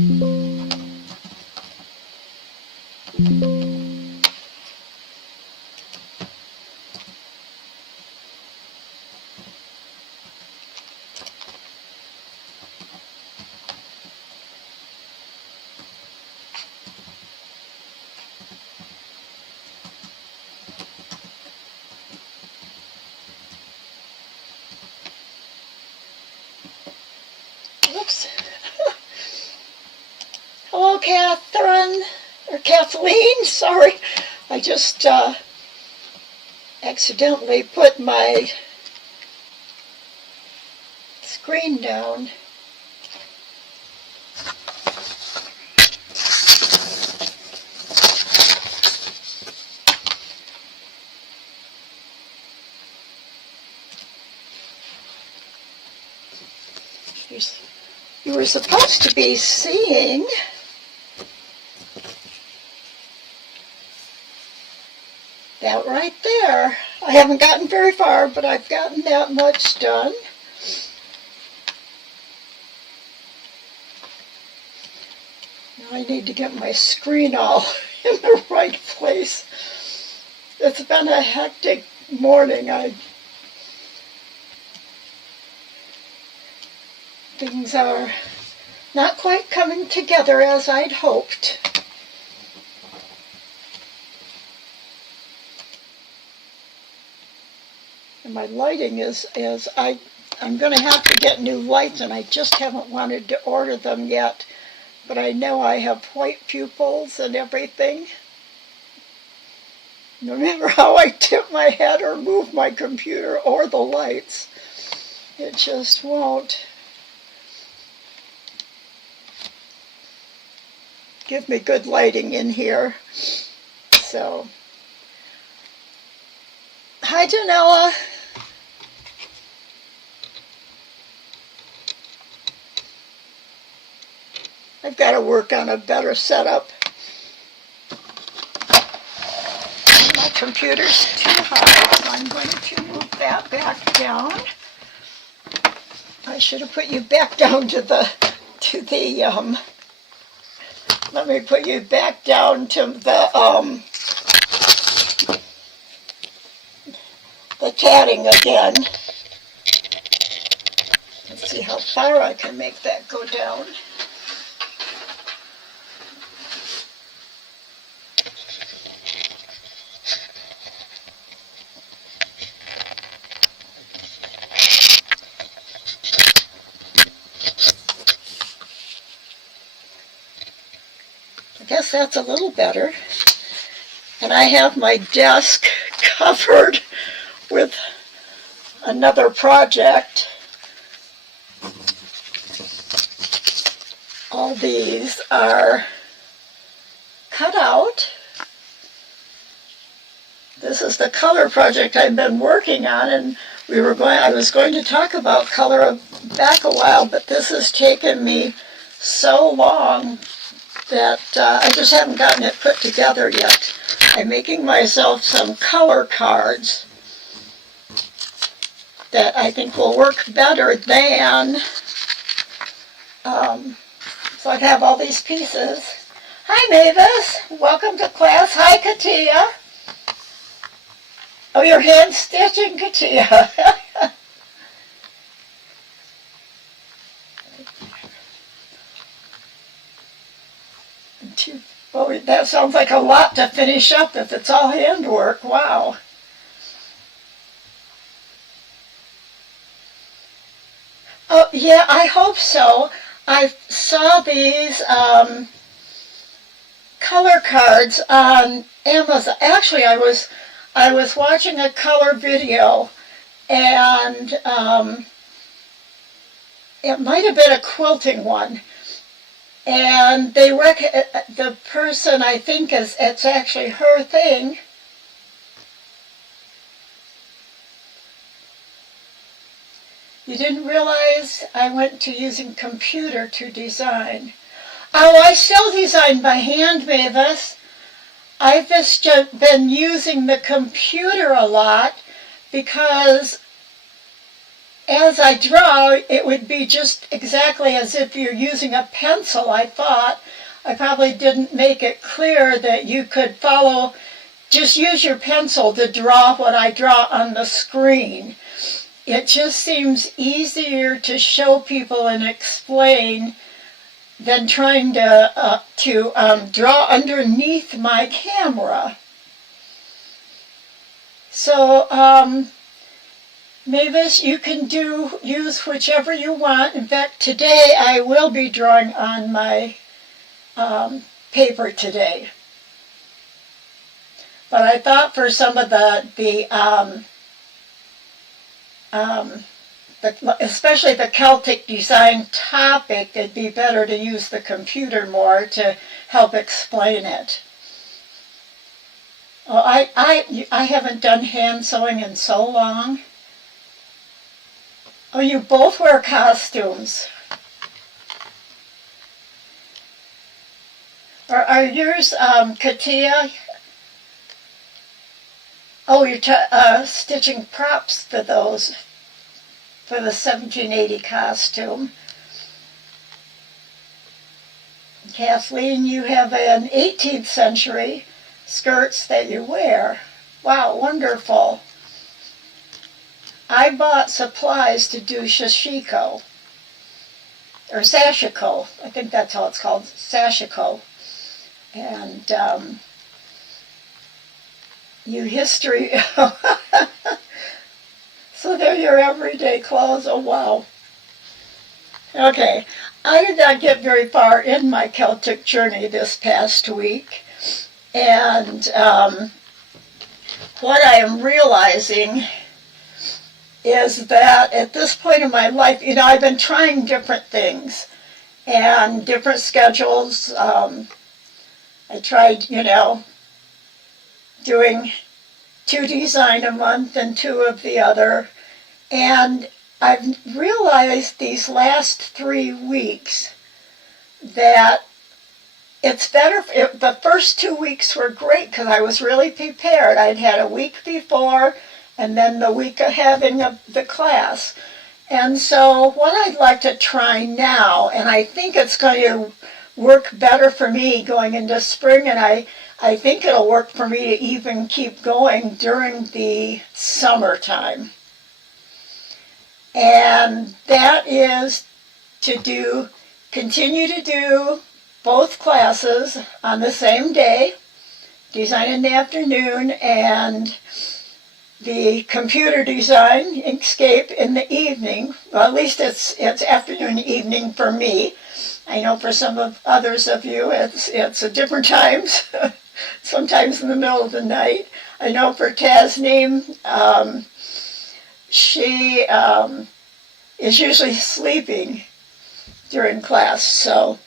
Oops. Hello, Catherine, or Kathleen, sorry. I just accidentally put my screen down. You were supposed to be seeing that right there. I haven't gotten very far, but I've gotten that much done. Now I need to get my screen all in the right place. It's been a hectic morning. Things are not quite coming together as I'd hoped. And my lighting I'm going to have to get new lights, and I just haven't wanted to order them yet. But I know I have white pupils and everything. No matter how I tip my head or move my computer or the lights, it just won't give me good lighting in here. So, hi Janella. I've got to work on a better setup. My computer's too high, so I'm going to move that back down. I should have put you back down to the let me put you back down to the tatting again. Let's see how far I can make that go down. I guess that's a little better. And I have my desk covered with another project. All these are cut out. This is the color project I've been working on, and I was going to talk about color back a while, but this has taken me so long that I just haven't gotten it put together yet. I'm making myself some color cards that I think will work better than, so I have all these pieces. Hi Mavis, welcome to class. Hi Katia. Oh, you're hand stitching, Katia. Oh, that sounds like a lot to finish up if it's all handwork. Wow. Oh, yeah, I hope so. I saw these color cards on Amazon. Actually, I was watching a color video, and it might have been a quilting one. And the person, I think, it's actually her thing. You didn't realize I went to using computer to design. Oh, I still design by hand, Mavis. I've just been using the computer a lot because as I draw, it would be just exactly as if you're using a pencil. I thought I probably didn't make it clear that you could follow, just use your pencil to draw what I draw on the screen. It just seems easier to show people and explain than trying to draw underneath my camera. So, Mavis, you can use whichever you want. In fact, today I will be drawing on my paper today. But I thought for some of especially the Celtic design topic, it'd be better to use the computer more to help explain it. Oh, I haven't done hand sewing in so long. Oh, you both wear costumes. Are yours Katia? Oh, you're stitching props for those, for the 1780 costume. Kathleen, you have an 18th century skirts that you wear. Wow, wonderful. I bought supplies to do sashiko, or sashiko. I think that's how it's called, sashiko. And you history. So they're your everyday clothes. Oh, wow. Okay, I did not get very far in my Celtic journey this past week. And what I am realizing is that at this point in my life, I've been trying different things and different schedules. I tried, doing 2 design a month and 2 of the other. And I've realized these last 3 weeks that it's better. The first 2 weeks were great because I was really prepared. I'd had a week before and then the week of having the class. And so what I'd like to try now, and I think it's going to work better for me going into spring, and I think it'll work for me to even keep going during the summertime. And that is to continue to do both classes on the same day, design in the afternoon, and the computer design, Inkscape, in the evening. Well, at least it's afternoon, evening for me. I know for some of others of you, it's a different times, sometimes in the middle of the night. I know for Tasneem, she is usually sleeping during class, so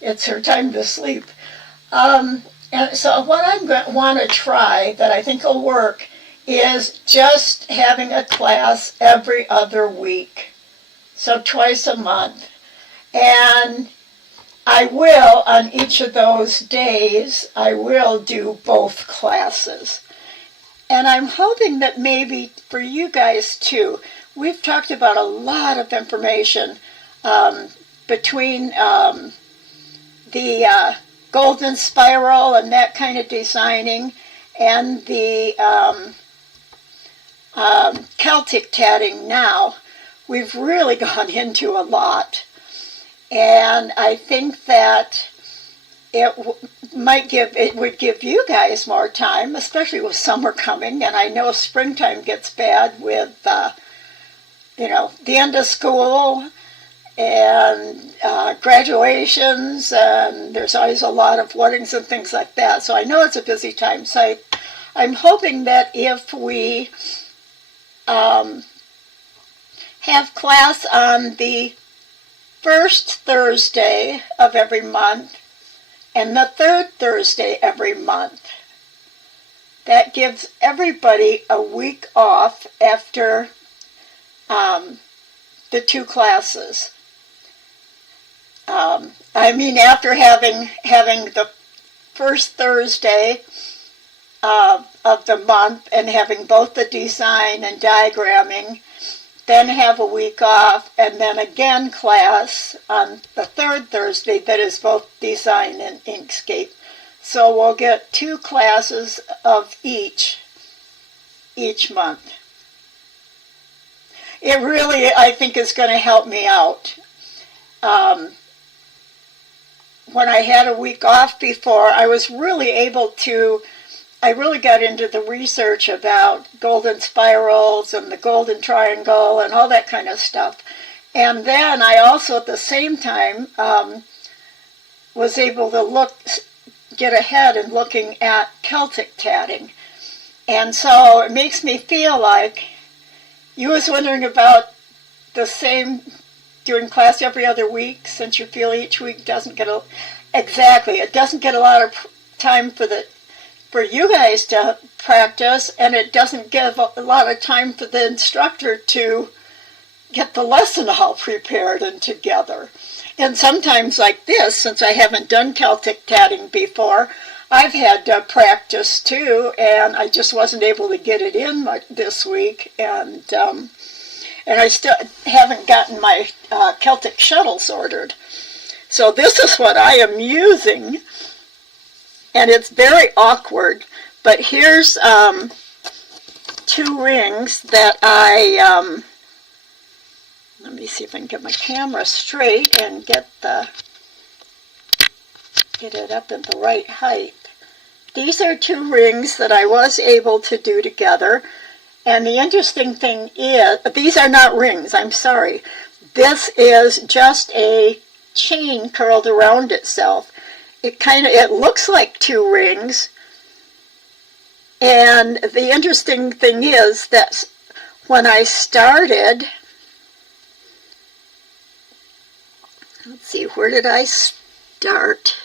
it's her time to sleep. And so what I'm going to want to try that I think will work is just having a class every other week, so twice a month. And I will, on each of those days, I will do both classes. And I'm hoping that maybe for you guys too, we've talked about a lot of information between the golden spiral and that kind of designing and the Celtic tatting now. We've really gone into a lot. And I think that it would give you guys more time, especially with summer coming. And I know springtime gets bad with, the end of school and graduations, and there's always a lot of weddings and things like that. So I know it's a busy time. So I'm hoping that if we have class on the first Thursday of every month and the third Thursday every month, that gives everybody a week off after the 2 classes. After having the first Thursday of the month and having both the design and diagramming then have a week off, and then again class on the third Thursday that is both design and Inkscape. So we'll get 2 classes of each month. It really, I think, is going to help me out. When I had a week off before, I was really able to, I really got into the research about golden spirals and the golden triangle and all that kind of stuff. And then I also, at the same time, was able to get ahead in looking at Celtic tatting. And so it makes me feel like you was wondering about the same, doing class every other week, since you feel each week doesn't get it doesn't get a lot of time for you guys to practice, and it doesn't give a lot of time for the instructor to get the lesson all prepared and together. And sometimes like this, since I haven't done Celtic tatting before, I've had to practice too, and I just wasn't able to get it in this week, and I still haven't gotten my Celtic shuttles ordered. So this is what I am using, and it's very awkward, but here's 2 rings that I, let me see if I can get my camera straight and get it up at the right height. These are 2 rings that I was able to do together. And the interesting thing is, these are not rings, I'm sorry. This is just a chain curled around itself. It looks like 2 rings. And the interesting thing is that when I started, let's see, where did I start?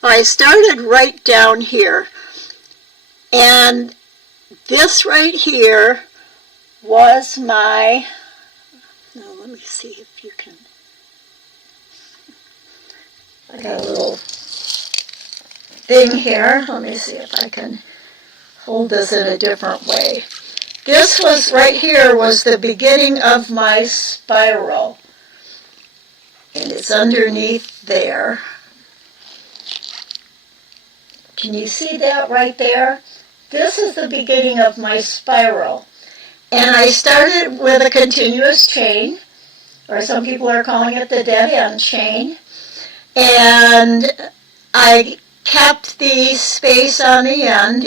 Well, I started right down here, and this right here was my, now let me see if you can, I got a little thing here, let me see if I can hold this in a different way. This was, right here was the beginning of my spiral, and it's underneath there. Can you see that right there? This is the beginning of my spiral. And I started with a continuous chain, or some people are calling it the dead end chain. And I kept the space on the end.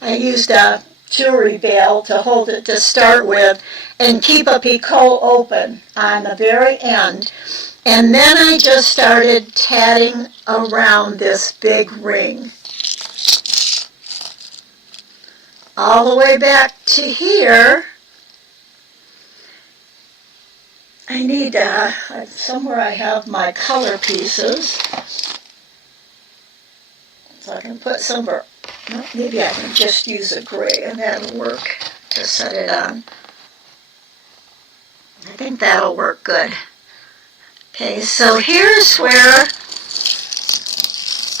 I used a jewelry bail to hold it to start with and keep a picot open on the very end. And then I just started tatting around this big ring, all the way back to here. I need somewhere I have my color pieces, so I can put somewhere. Well, maybe I can just use a gray and that'll work to set it on. I think that'll work good. Okay, so here's where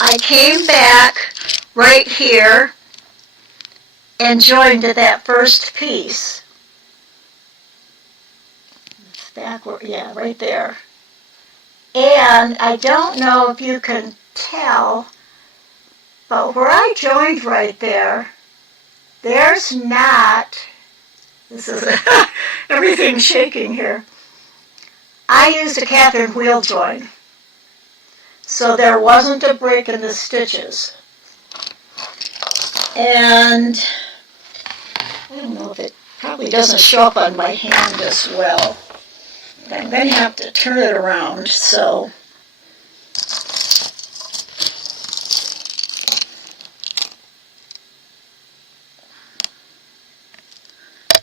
I came back right here and joined to that first piece. It's backward, yeah, right there. And I don't know if you can tell, but where I joined right there, there's not, this is everything's shaking here. I used a Catherine wheel join, so there wasn't a break in the stitches. And I don't know if it probably doesn't show up on my hand as well. I'm going to have to turn it around, so.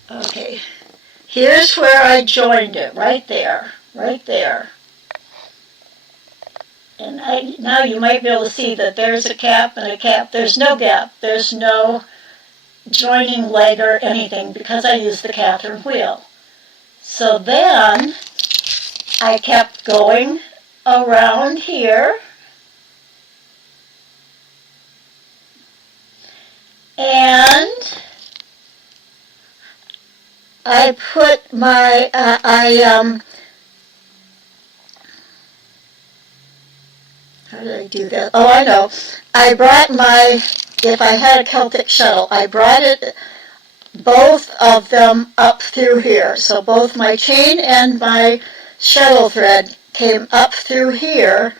Okay, here's where I joined it, right there, right there. And now you might be able to see that there's a cap and a cap. There's no gap. There's no joining leg or anything because I used the Catherine wheel. So then I kept going around here. And I put my, how did I do that? Oh, I know. I brought my, if I had a Celtic shuttle, I brought it, both of them up through here. So both my chain and my shuttle thread came up through here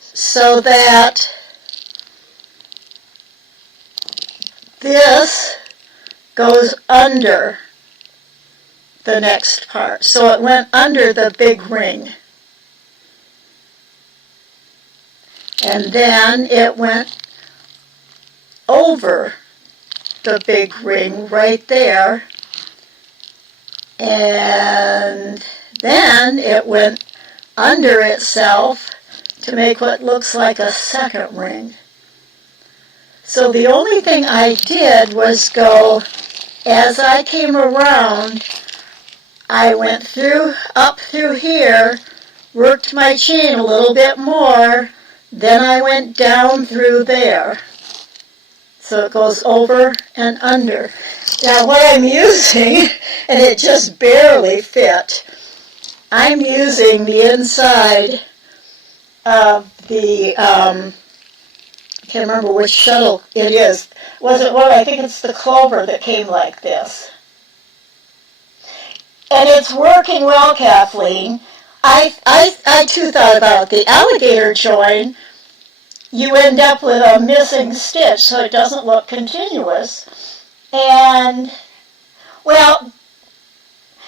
so that this goes under the next part. So it went under the big ring. And then it went over the big ring right there. And then it went under itself to make what looks like a second ring. So the only thing I did was go, as I came around, I went through, up through here, worked my chain a little bit more, then I went down through there. So it goes over and under. Now what I'm using, and it just barely fit, I'm using the inside of the, I can't remember which shuttle it is. Was it one? I think it's the Clover that came like this. And it's working well, Kathleen. I too thought about the alligator join. You end up with a missing stitch, so it doesn't look continuous. And, well,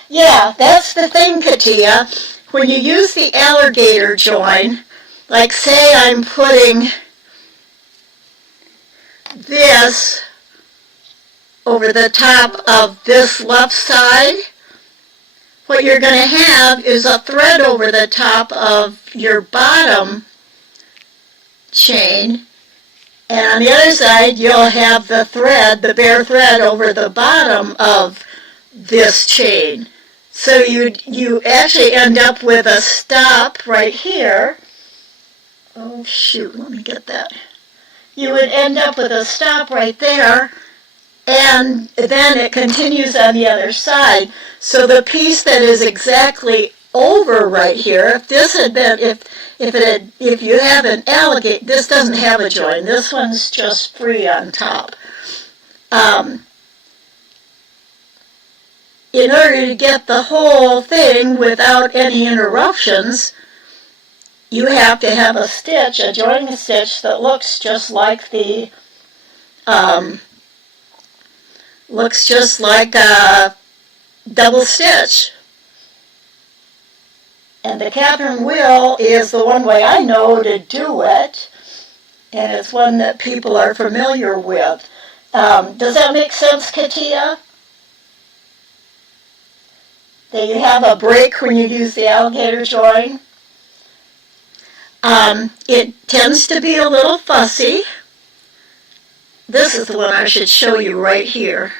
yeah, that's the thing, Katia. When you use the alligator join, like say I'm putting this over the top of this left side, what you're going to have is a thread over the top of your bottom chain, and on the other side you'll have the thread, the bare thread, over the bottom of this chain. So you actually end up with a stop right here. Oh shoot, let me get that. You would end up with a stop right there, and then it continues on the other side. So the piece that is exactly over right here, if this had been, if you have an alligator, this doesn't have a join. This one's just free on top. In order to get the whole thing without any interruptions, you have to have a stitch, a joining stitch that looks just like the, looks just like a double stitch. And the Catherine wheel is the one way I know to do it, and it's one that people are familiar with. Does that make sense, Katia? That you have a break when you use the alligator join? It tends to be a little fussy. This is the one I should show you right here.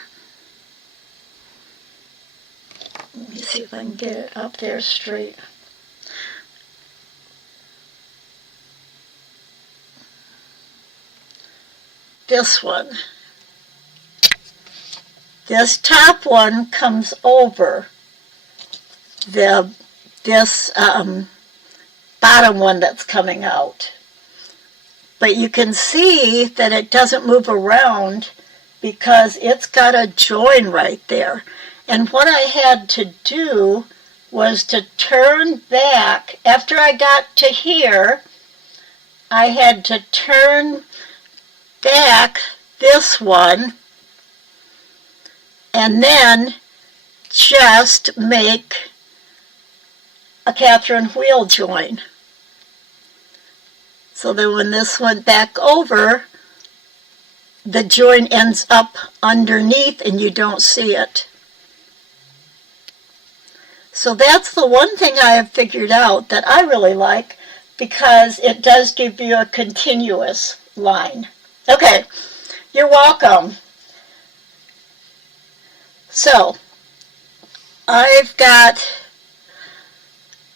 Let me see if I can get it up there straight. This one. This top one comes over this bottom one that's coming out. But you can see that it doesn't move around because it's got a join right there. And what I had to do was to turn back. After I got to here, I had to turn back this one and then just make a Catherine wheel join. So that when this went back over, the join ends up underneath and you don't see it. So that's the one thing I have figured out that I really like, because it does give you a continuous line. Okay, you're welcome. So, I've got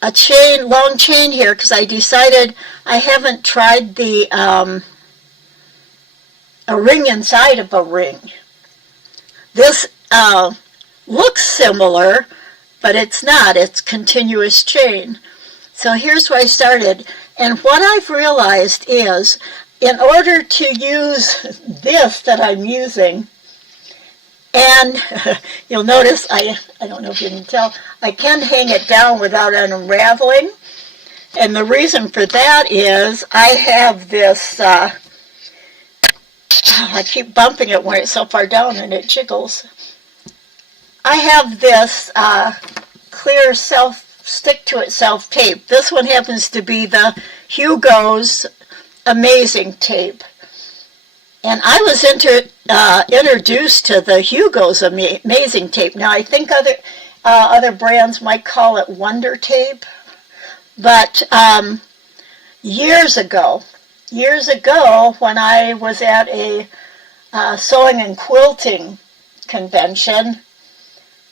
a chain, long chain here, because I decided I haven't tried the a ring inside of a ring. This looks similar, but it's not. It's continuous chain. So here's where I started. And what I've realized is, in order to use this that I'm using, and you'll notice, I don't know if you can tell, I can hang it down without unraveling. And the reason for that is I have this, I keep bumping it when it's so far down and it jiggles. I have this clear stick-to-itself tape. This one happens to be the Hugo's Amazing tape. And I was introduced to the Hugo's Amazing tape. Now, I think other brands might call it Wonder Tape. But years ago, when I was at a sewing and quilting convention,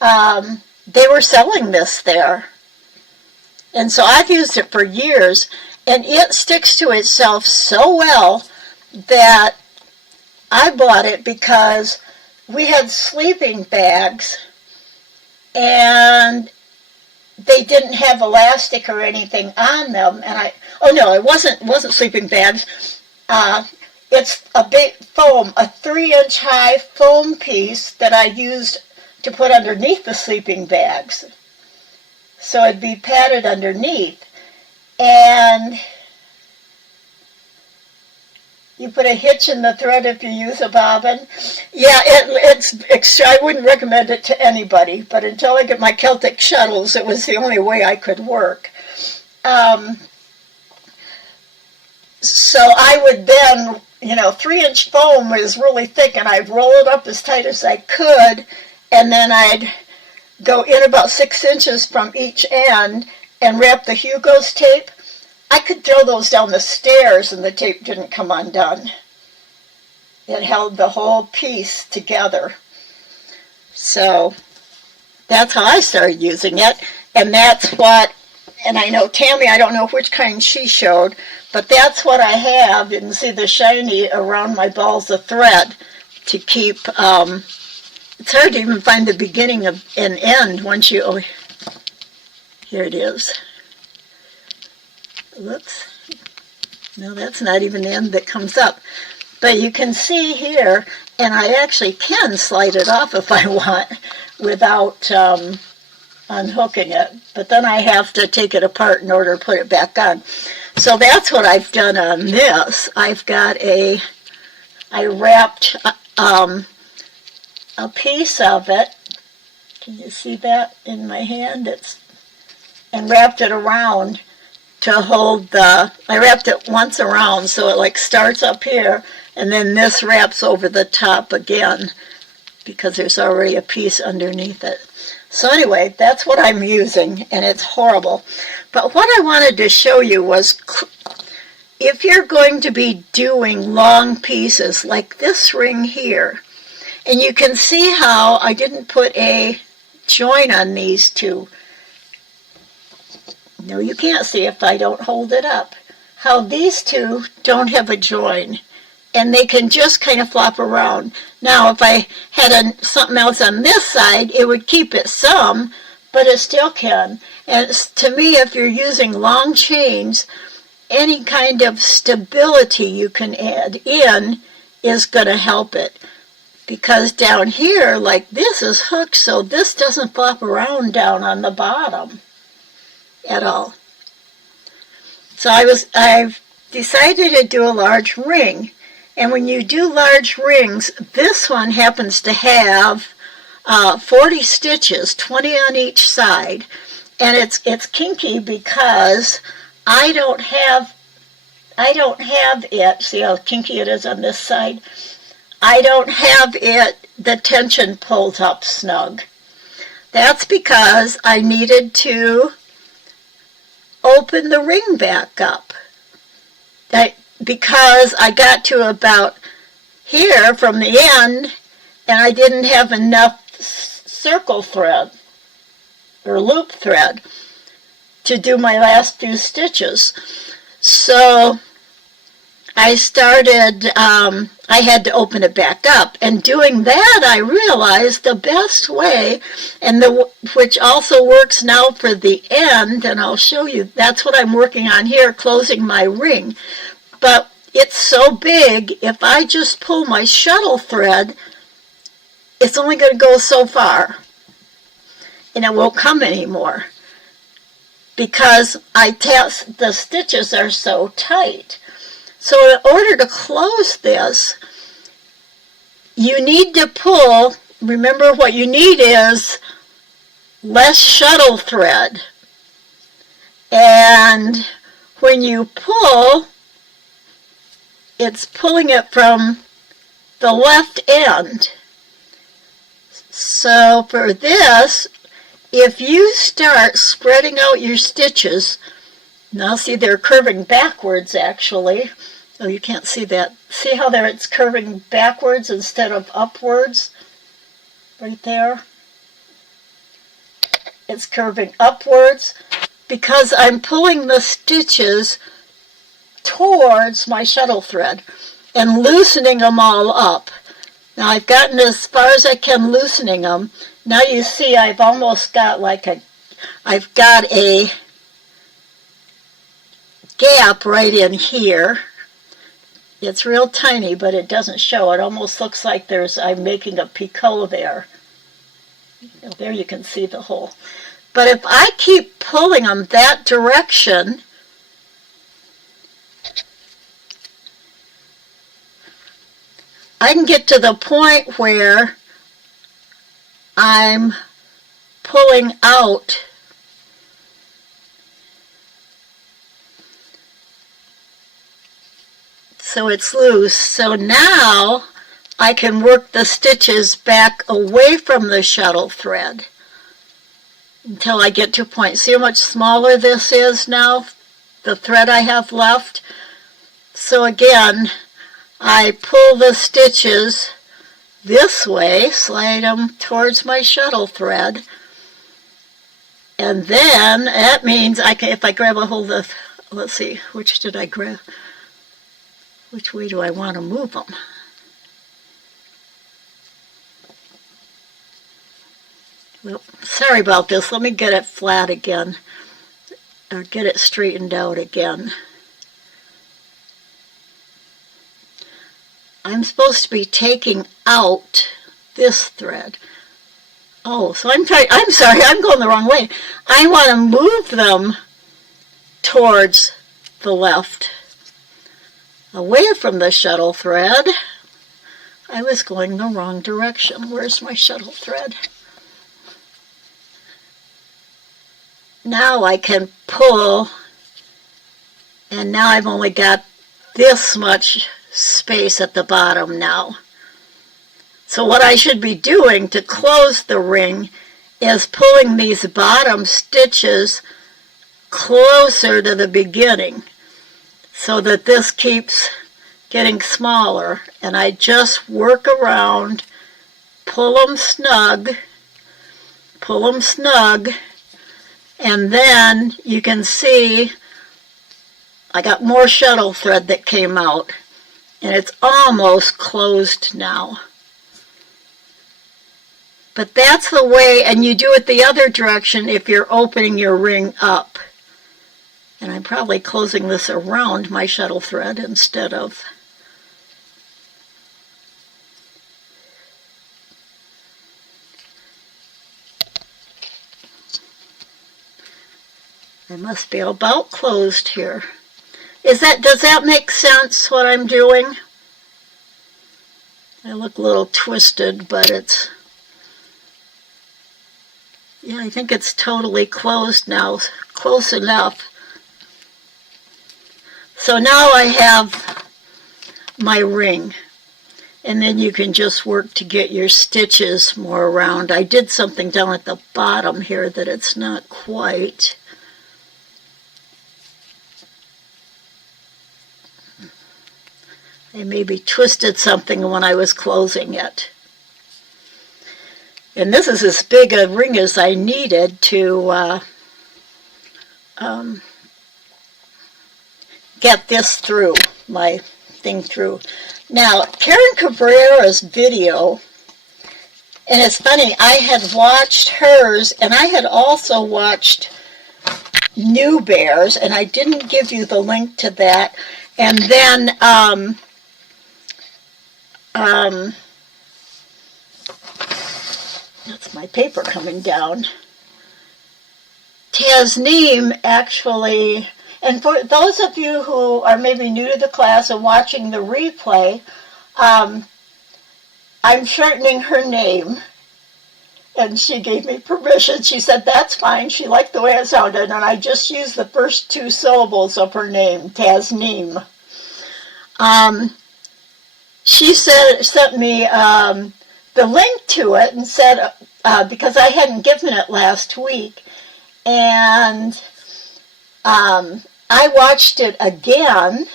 they were selling this there. And so I've used it for years, and it sticks to itself so well that I bought it because we had sleeping bags, and they didn't have elastic or anything on them. And it wasn't sleeping bags. It's a big foam, a 3-inch high foam piece that I used to put underneath the sleeping bags. So it'd be padded underneath. And you put a hitch in the thread if you use a bobbin. Yeah, it's extra. I wouldn't recommend it to anybody, but until I get my Celtic shuttles, it was the only way I could work. So I would then, 3-inch foam is really thick, and I'd roll it up as tight as I could, and then I'd go in about 6 inches from each end and wrap the Hugo's tape. I could throw those down the stairs and the tape didn't come undone. It held the whole piece together. So that's how I started using it. And that's what, and I know Tammy, I don't know which kind she showed, but that's what I have. You can see the shiny around my balls of thread to keep, it's hard to even find the beginning of an end once you, here it is. Whoops. No, that's not even the end that comes up. But you can see here, and I actually can slide it off if I want without unhooking it. But then I have to take it apart in order to put it back on. So that's what I've done on this. I've got I wrapped a piece of it. Can you see that in my hand? And wrapped it around to hold I wrapped it once around so it starts up here, and then this wraps over the top again because there's already a piece underneath it. So anyway, that's what I'm using, and it's horrible. But what I wanted to show you was, if you're going to be doing long pieces like this ring here, and you can see how I didn't put a join on these two. No, you can't see if I don't hold it up. How these two don't have a join, and they can just kind of flop around. Now, if I had something else on this side, it would keep it some, but it still can. And to me, if you're using long chains, any kind of stability you can add in is going to help it. Because down here, like this is hooked, so this doesn't flop around down on the bottom at all. So I've decided to do a large ring. And when you do large rings, this one happens to have 40 stitches, 20 on each side. And it's kinky because I don't have it. See how kinky it is on this side? I don't have the tension pulled up snug. That's because I needed to open the ring back up. Because I got to about here from the end, and I didn't have enough circle thread or loop thread to do my last few stitches. So I started, I had to open it back up. And doing that, I realized the best way, and which also works now for the end, and I'll show you, that's what I'm working on here, closing my ring. But it's so big, if I just pull my shuttle thread, it's only going to go so far. And it won't come anymore. Because the stitches are so tight. So in order to close this, you need to pull, remember what you need is less shuttle thread. And when you pull, it's pulling it from the left end. So for this, if you start spreading out your stitches, now see they're curving backwards actually. Oh, you can't see that. See how there it's curving backwards instead of upwards? Right there. It's curving upwards because I'm pulling the stitches towards my shuttle thread and loosening them all up. Now I've gotten as far as I can loosening them. Now you see I've almost got I've got a gap right in here. It's real tiny, but it doesn't show. It almost looks like I'm making a picot there. There you can see the hole. But if I keep pulling them that direction, I can get to the point where I'm pulling out so it's loose. So now I can work the stitches back away from the shuttle thread until I get to a point. See how much smaller this is now, the thread I have left? So again, I pull the stitches this way, slide them towards my shuttle thread, and then that means I can, if I grab a hold of, let's see, which did I grab? Which way do I want to move them? Well, sorry about this. Let me get it flat again, or get it straightened out again. I'm supposed to be taking out this thread. Oh, so I'm sorry, I'm going the wrong way. I want to move them towards the left, away from the shuttle thread. I was going the wrong direction. Where's my shuttle thread? Now I can pull, and now I've only got this much space at the bottom now. So what I should be doing to close the ring is pulling these bottom stitches closer to the beginning so that this keeps getting smaller, and I just work around, pull them snug, and then you can see I got more shuttle thread that came out, and it's almost closed now. But that's the way, and you do it the other direction if you're opening your ring up. And I'm probably closing this around my shuttle thread instead of. I must be about closed here. Does that make sense what I'm doing? I look a little twisted, but it's, yeah, I think it's totally closed now, close enough. So now I have my ring, and then you can just work to get your stitches more around. I did something down at the bottom here that it's not quite. I maybe twisted something when I was closing it. And this is as big a ring as I needed to get this through my think through. Now, Karen Cabrera's video, and it's funny, I had watched hers, and I had also watched New Bears, and I didn't give you the link to that. And then, that's my paper coming down. Tasneem actually, and for those of you who are maybe new to the class and watching the replay, I'm shortening her name, and she gave me permission. She said that's fine. She liked the way it sounded, and I just used the first 2 syllables of her name, Tasneem. She sent me the link to it and said, because I hadn't given it last week, and I watched it again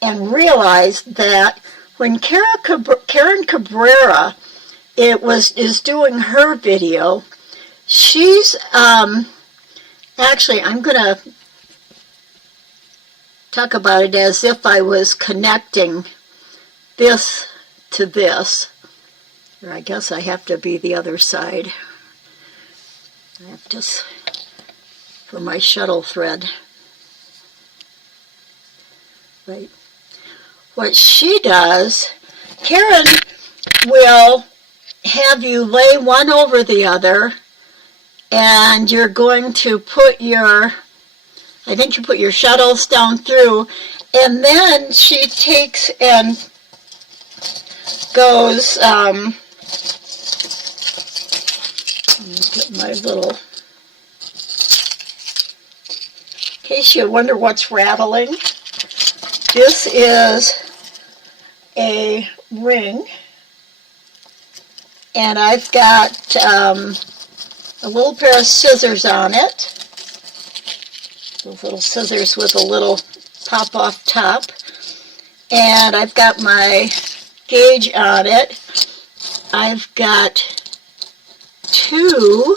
and realized that when Karen Cabrera is doing her video, she's actually, I'm going to talk about it as if I was connecting this to this. Or I guess I have to be the other side. I have to, for my shuttle thread. Right. What she does, Karen will have you lay one over the other, and you're going to put your, I think you put your shuttles down through, and then she takes and goes, let me get my little, in case you wonder what's rattling, this is a ring, and I've got a little pair of scissors on it. Those little scissors with a little pop off top. And I've got my gauge on it. I've got 2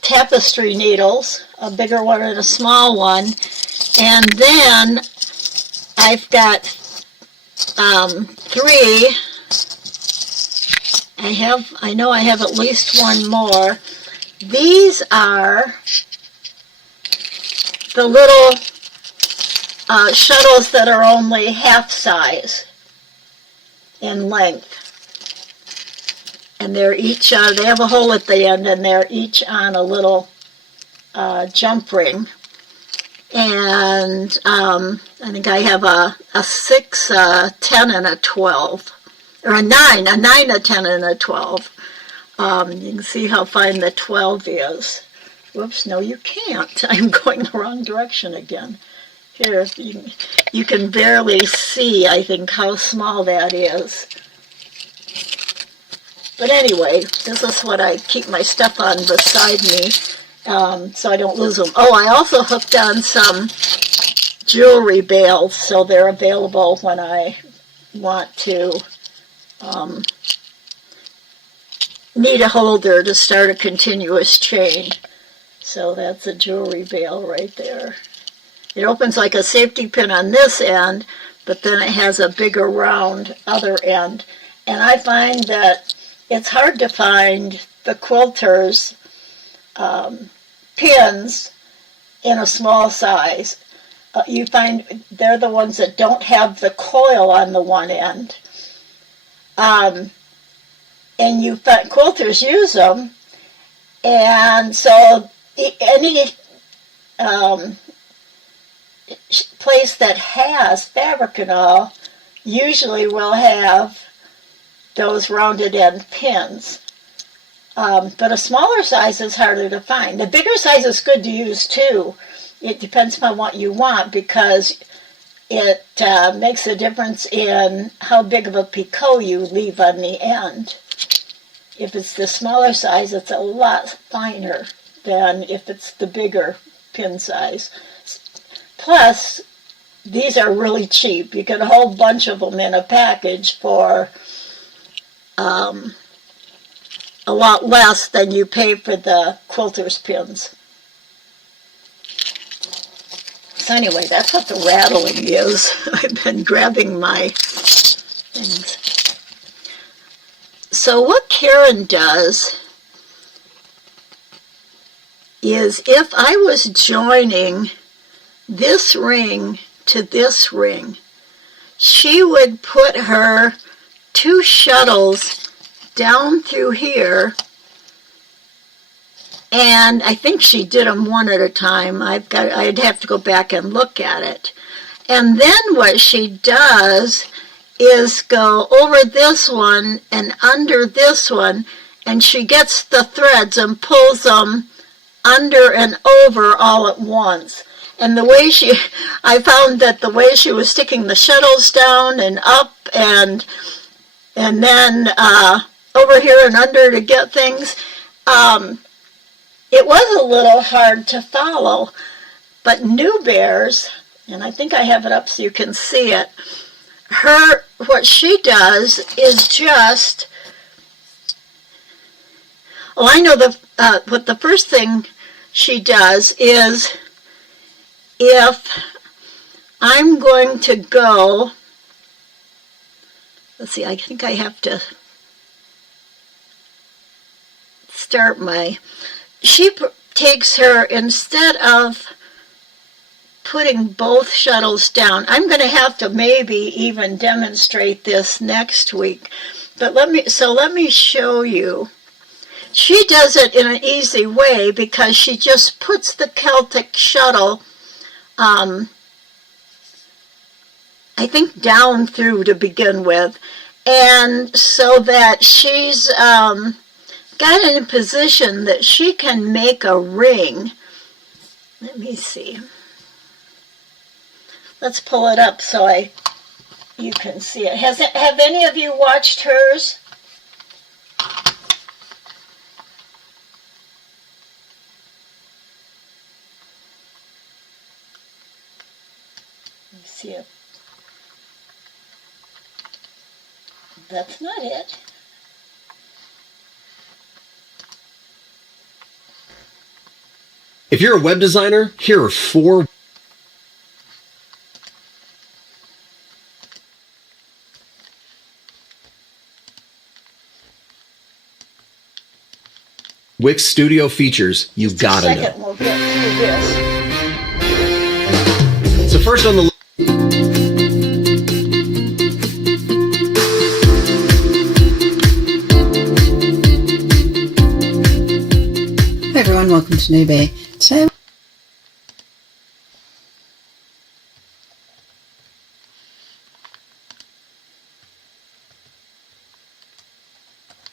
tapestry needles, a bigger one and a small one. And then I've got 3. I know I have at least one more. These are the little shuttles that are only half size in length. And they're each on, they have a hole at the end, and they're each on a little jump ring. And I think I have a 6, a 10, and a 12. Or a 9, a 10, and a 12. You can see how fine the 12 is. Whoops, no you can't. I'm going the wrong direction again. Here, you can barely see, I think, how small that is. But anyway, this is what I keep my stuff on beside me, so I don't lose them. Oh, I also hooked on some jewelry bales, so they're available when I want to need a holder to start a continuous chain. So that's a jewelry bale right there. It opens like a safety pin on this end, but then it has a bigger round other end. And I find that it's hard to find the quilters pins in a small size. You find they're the ones that don't have the coil on the one end. And you find quilters use them, and so any place that has fabric and all usually will have those rounded end pins. But a smaller size is harder to find. The bigger size is good to use too. It depends upon what you want, because it makes a difference in how big of a picot you leave on the end. If it's the smaller size, it's a lot finer than if it's the bigger pin size. Plus, these are really cheap. You get a whole bunch of them in a package for a lot less than you pay for the quilter's pins. So anyway, that's what the rattling is. I've been grabbing my things. So what Karen does is, if I was joining this ring to this ring, she would put her 2 shuttles down through here, and I think she did them one at a time. I'd have to go back and look at it. And then what she does is go over this one and under this one, and she gets the threads and pulls them under and over all at once. And the way I found that the way she was sticking the shuttles down and up and then over here and under to get things, it was a little hard to follow. But New Bears, and I think I have it up so you can see it, what she does is just, I know what the first thing she does is, if I'm going to go, let's see, I think I have to start she takes her, instead of putting both shuttles down, I'm going to have to maybe even demonstrate this next week, but let me show you. She does it in an easy way because she just puts the Celtic shuttle, I think, down through to begin with, and so that she's got in a position that she can make a ring. Let me see. Let's pull it up so you can see it. Have any of you watched hers? Let me see it. That's not it. If you're a web designer, here are 4 Wix Studio features you've got to know. We'll get through this. So first on the list. Hey everyone, welcome to New Bear. Today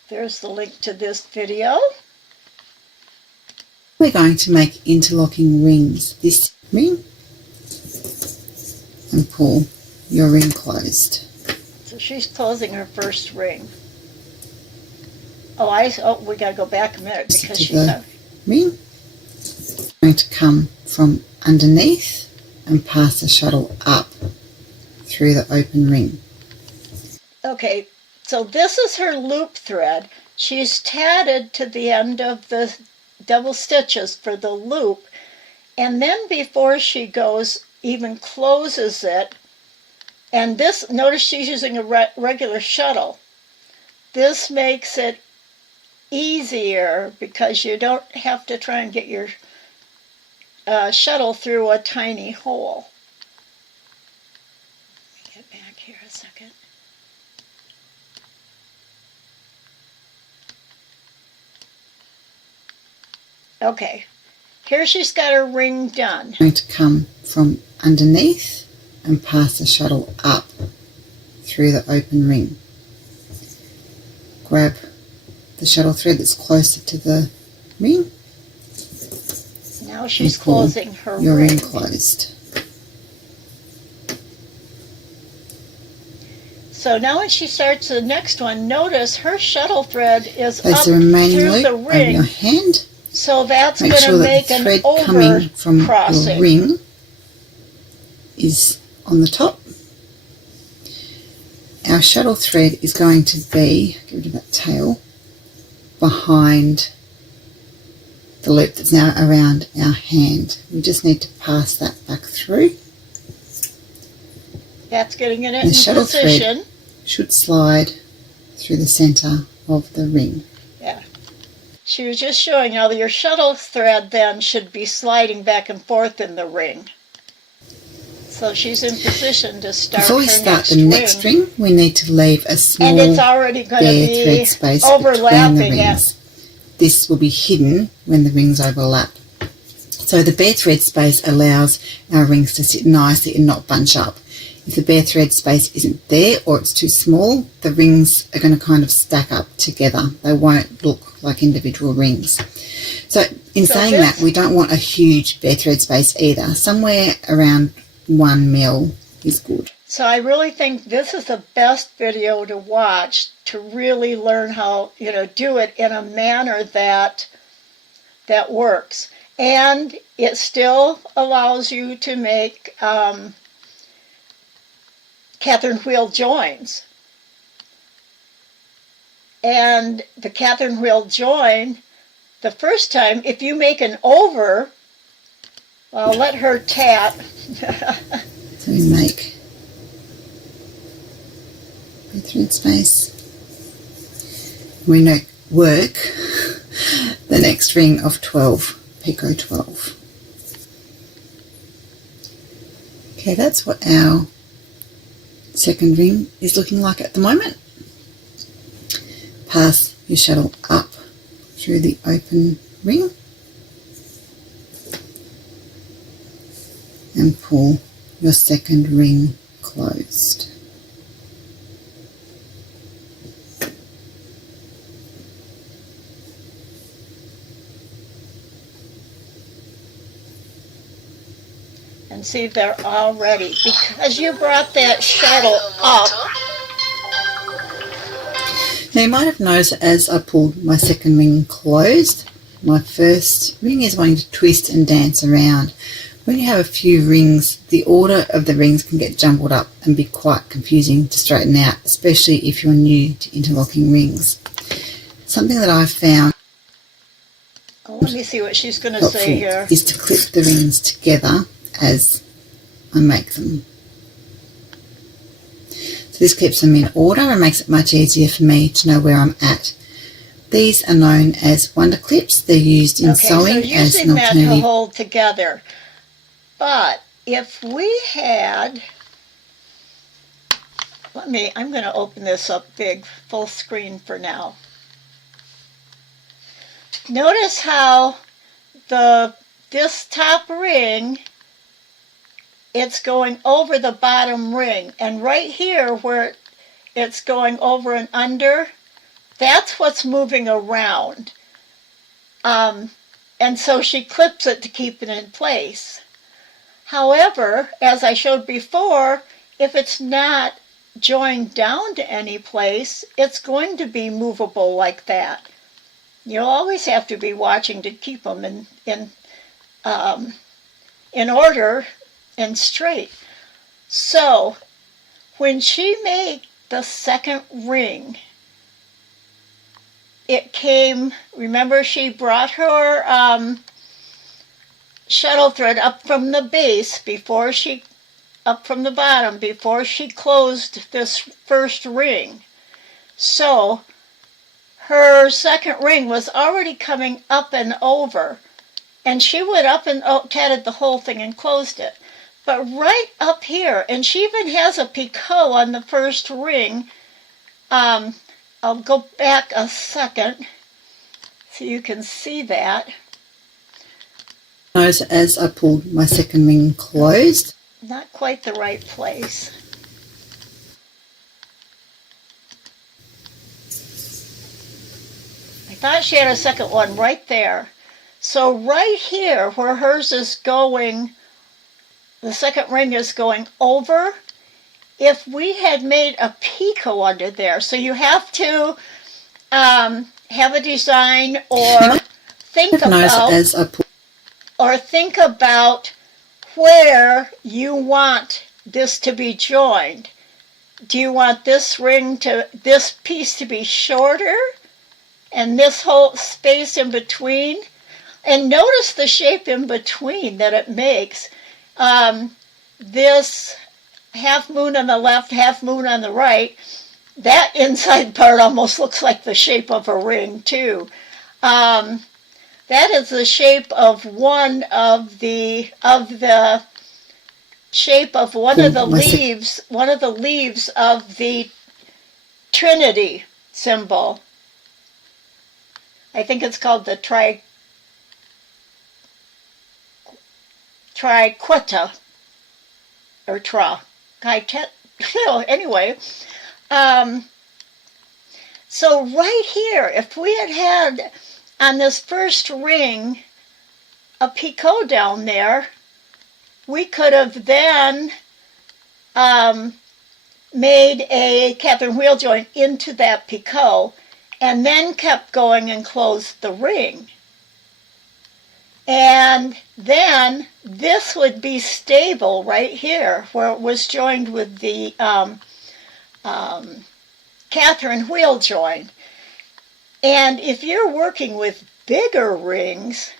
there's the link to this video. we're going to make interlocking rings. This ring, and pull your ring closed. So she's closing her first ring. We gotta go back a minute because she's not. Ring. Going to come from underneath and pass the shuttle up through the open ring. Okay, so this is her loop thread. She's tatted to the end of the double stitches for the loop, and then before she even closes it, and this, notice she's using a regular shuttle. This makes it easier because you don't have to try and get your shuttle through a tiny hole. Let me get back here a second. Okay, here she's got her ring done. Going to come from underneath and pass the shuttle up through the open ring. Grab the shuttle thread that's closer to the ring. Now she's closing her your ring. ring closed. So now when she starts the next one, notice her shuttle thread is Place up the remaining through loop the over ring. your hand. So that's Make going sure to that make the an thread over coming from crossing. your ring is on the top. Our shuttle thread is going to be, get rid of that tail, behind the loop that's now around our hand. We just need to pass that back through. That's getting it The in shuttle position. thread should slide through the centre of the ring. Yeah. She was just showing how your shuttle thread then should be sliding back and forth in the ring. So she's in position to start Before we start the next ring, we need to leave a small and it's already going to bare be thread space between the overlapping. rings. This will be hidden when the rings overlap. So the bare thread space allows our rings to sit nicely and not bunch up. If the bare thread space isn't there or it's too small, the rings are going to kind of stack up together. They won't look like individual rings. So in saying that, we don't want a huge bare thread space either. Somewhere around 1 mil is good. So I really think this is the best video to watch to really learn how, do it in a manner that works. And it still allows you to make Catherine wheel joins. And the Catherine wheel join, the first time, if you make an over, I'll let her tap. So we make a thread space. We work the next ring of 12, picot 12. Okay, that's what our second ring is looking like at the moment. Pass your shuttle up through the open ring and pull your second ring closed. And see, they're all ready because you brought that shuttle up. Now you might have noticed as I pulled my second ring closed, my first ring is wanting to twist and dance around. When you have a few rings, the order of the rings can get jumbled up and be quite confusing to straighten out, especially if you're new to interlocking rings. Something that I've found Let me see what she's going to say here. Is to clip the rings together as I make them. So this keeps them in order and makes it much easier for me to know where I'm at. These are known as wonder clips. They're used in sewing as an alternative. That to hold together. But if we had, I'm going to open this up big, full screen for now. Notice how this top ring, it's going over the bottom ring. And right here where it's going over and under, that's what's moving around. And so she clips it to keep it in place. However, as I showed before, if it's not joined down to any place, it's going to be movable like that. You'll always have to be watching to keep them in order and straight. So when she made the second ring, it came, remember she brought her shuttle thread up from the base up from the bottom before she closed this first ring. So her second ring was already coming up and over, and she went up and tatted the whole thing and closed it. But right up here, and she even has a picot on the first ring. I'll go back a second so you can see that. As I pulled my second ring closed. Not quite the right place. I thought she had a second one right there. So right here where hers is going, the second ring is going over. If we had made a picot under there, so you have to have a design or think about where you want this to be joined. Do you want this piece to be shorter and this whole space in between? And notice the shape in between that it makes. This half moon on the left, half moon on the right, that inside part almost looks like the shape of a ring too. That is the shape of one of the shape of one of the leaves of the Trinity symbol. I think it's called the triqueta or anyway. So right here, if we had on this first ring a picot down there, we could have then made a Catherine wheel joint into that picot and then kept going and closed the ring. And then this would be stable right here where it was joined with the Catherine wheel joint. And if you're working with bigger rings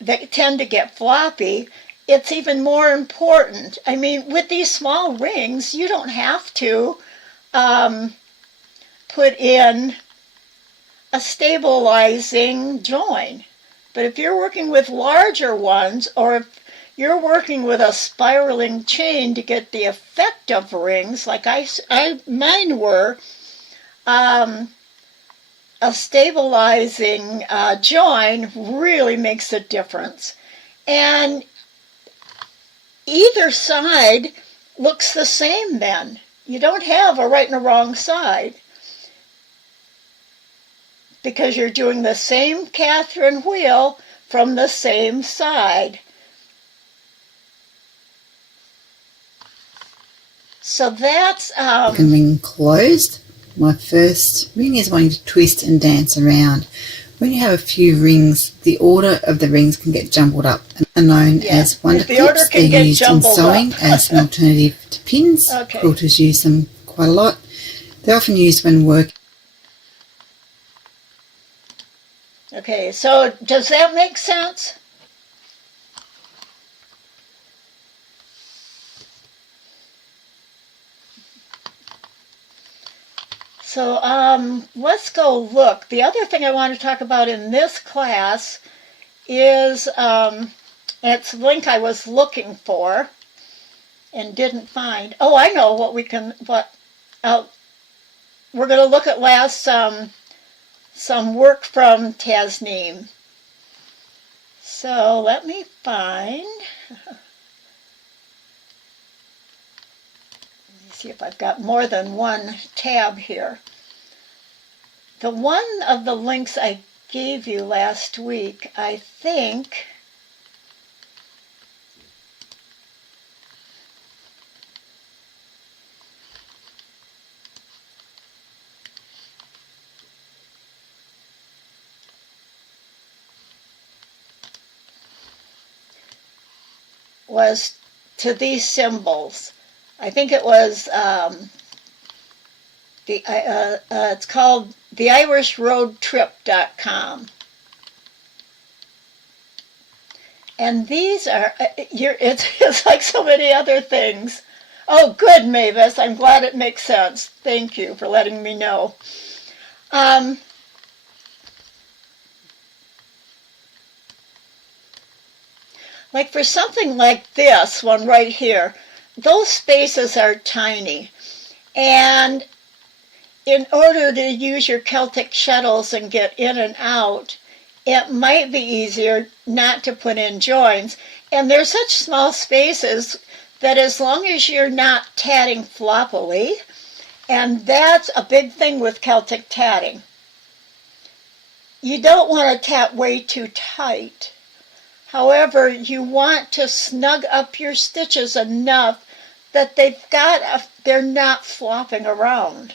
that tend to get floppy, it's even more important. I mean, with these small rings, you don't have to put in a stabilizing joint. But if you're working with larger ones, or if you're working with a spiraling chain to get the effect of rings, like mine were, a stabilizing join really makes a difference. And either side looks the same then. You don't have a right and a wrong side, because you're doing the same Catherine wheel from the same side. So that's ring closed. My first ring is wanting to twist and dance around. When you have a few rings, the order of the rings can get jumbled up and are known as wonder clips. They're used in sewing as an alternative to pins. Okay. Quilters use them quite a lot. They're often used when working. Okay, so does that make sense? So let's go look. The other thing I want to talk about in this class is, it's a link I was looking for and didn't find. Oh, I know what we can, we're going to look at some work from Tasneem. So let me find, see if I've got more than one tab here. The one of the links I gave you last week, I think, was to these symbols. I think it was it's called theirishroadtrip.com. And these are, it's like so many other things. Oh, good, Mavis. I'm glad it makes sense. Thank you for letting me know. Like for something like this one right here, those spaces are tiny. And in order to use your Celtic shuttles and get in and out, it might be easier not to put in joins. And they're such small spaces that as long as you're not tatting floppily, and that's a big thing with Celtic tatting, you don't want to tat way too tight. However, you want to snug up your stitches enough that they're not flopping around.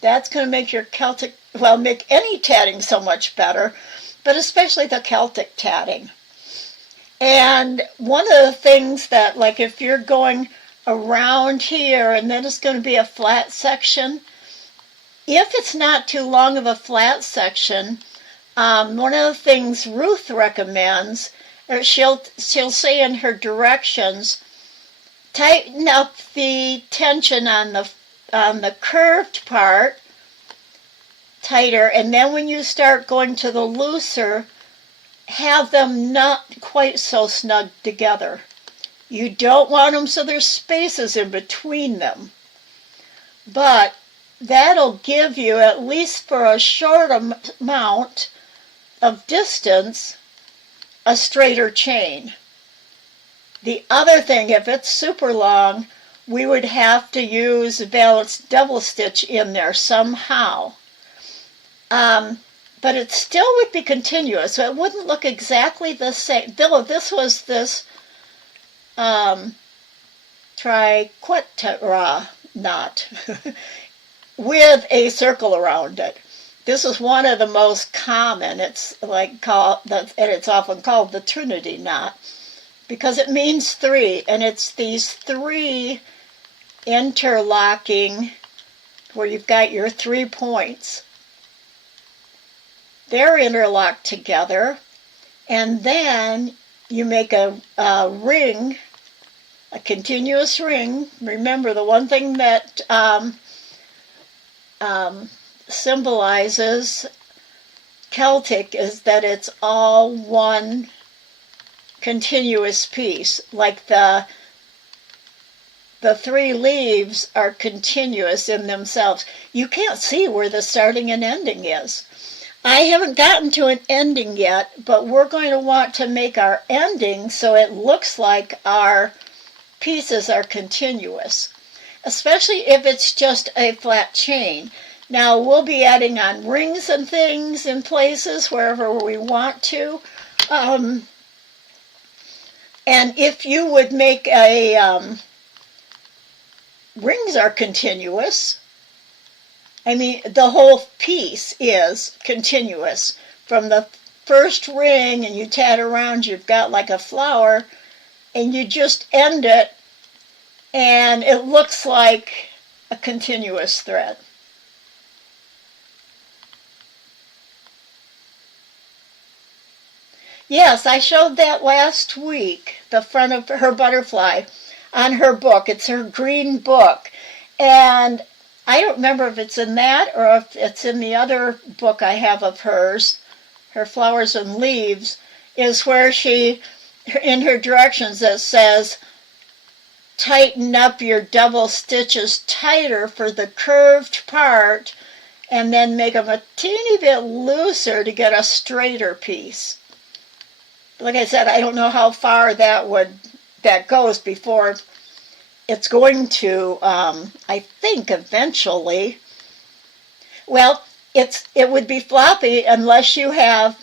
That's going to make your Celtic, make any tatting so much better, but especially the Celtic tatting. And one of the things that, like if you're going around here and then it's going to be a flat section, if it's not too long of a flat section, One of the things Ruth recommends, or she'll say in her directions, tighten up the tension on the curved part tighter, and then when you start going to the looser, have them not quite so snug together. You don't want them so there's spaces in between them. But that'll give you, at least for a short amount of distance, a straighter chain. The other thing, if it's super long, we would have to use a balanced double stitch in there somehow. But it still would be continuous, so it wouldn't look exactly the same. Though this was this triquetra knot with a circle around it. This is one of the most common. It's and it's often called the Trinity knot because it means three, and it's these three interlocking where you've got your 3 points. They're interlocked together, and then you make a ring, a continuous ring. Remember, the one thing that symbolizes Celtic is that it's all one continuous piece. Like the 3 leaves are continuous in themselves. You can't see where the starting and ending is. I haven't gotten to an ending yet, but we're going to want to make our ending so it looks like our pieces are continuous, especially if it's just a flat chain. Now, we'll be adding on rings and things in places wherever we want to. And if you would make a... rings are continuous. I mean, the whole piece is continuous. From the first ring and you tat around, you've got like a flower, and you just end it, and it looks like a continuous thread. Yes, I showed that last week, the front of her butterfly on her book. It's her green book. And I don't remember if it's in that or if it's in the other book I have of hers, her Flowers and Leaves, is where she, in her directions, it says, tighten up your double stitches tighter for the curved part and then make them a teeny bit looser to get a straighter piece. Like I said, I don't know how far that goes before it's going to, I think, eventually. Well, it would be floppy unless you have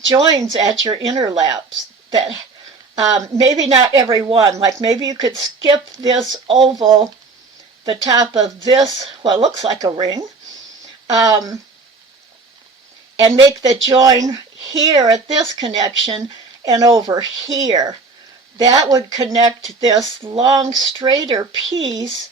joins at your interlaps. That maybe not every one. Like maybe you could skip this oval, the top of this, what looks like a ring, and make the join here at this connection and over here. That would connect this long, straighter piece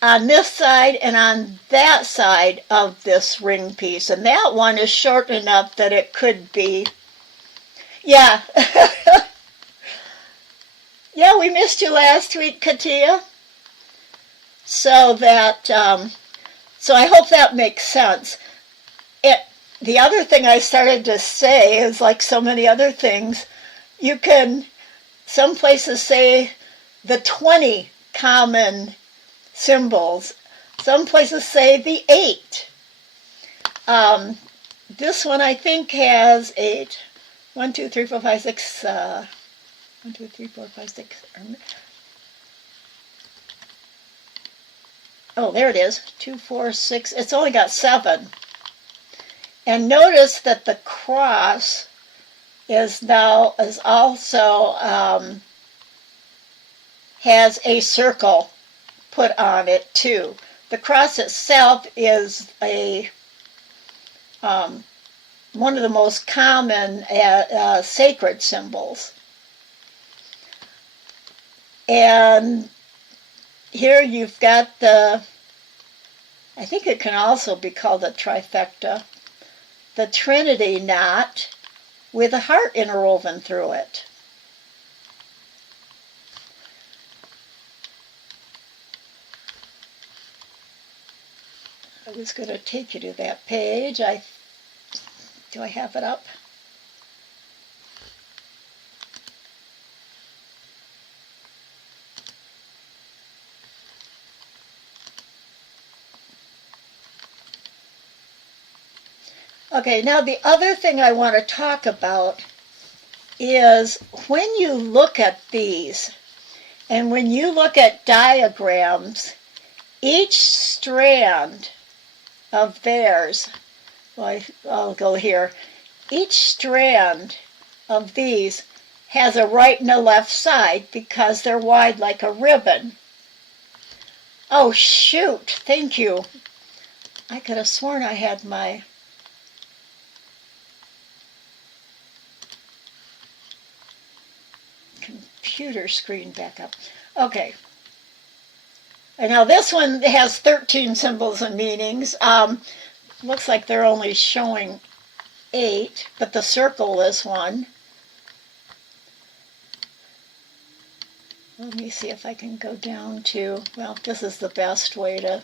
on this side and on that side of this ring piece. And that one is short enough that it could be, yeah. Yeah, we missed you last week, Katia. So so I hope that makes sense. The other thing I started to say is, like so many other things, you can, some places say the 20 common symbols. Some places say the 8. This one I think has 8. 1, 2, 3, 4, 5, 6. 1, 2, 3, 4, 5, 6. Oh, there it is. 2, 4, 6. It's only got 7. And notice that the cross is also has a circle put on it too. The cross itself is one of the most common sacred symbols. And here you've got I think it can also be called a trifecta. The Trinity knot with a heart interwoven through it. I was going to take you to that page. Do I have it up? Okay, now the other thing I want to talk about is when you look at these, and when you look at diagrams, each strand of theirs, well, I'll go here, each strand of these has a right and a left side because they're wide like a ribbon. Oh, shoot, thank you. I could have sworn I had my computer screen back up. Okay. And now this one has 13 symbols and meanings. Looks like they're only showing 8, but the circle is one. Let me see if I can go down to, well, this is the best way to.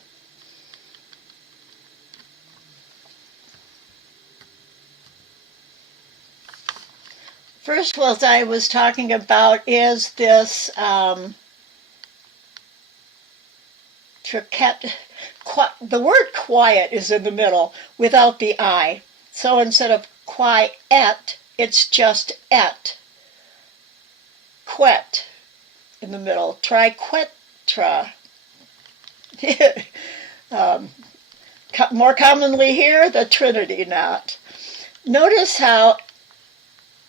First, what I was talking about is this the word quiet is in the middle without the I. So instead of quiet, it's just et. Quet in the middle. Triquetra. More commonly here, the Trinity knot. Notice how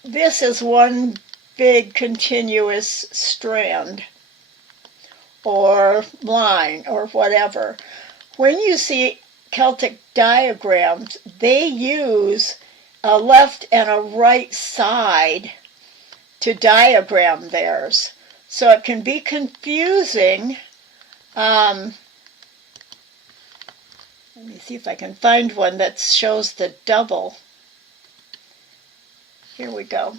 this is one big continuous strand or line or whatever. When you see Celtic diagrams, they use a left and a right side to diagram theirs. So it can be confusing. Let me see if I can find one that shows the double. Here we go.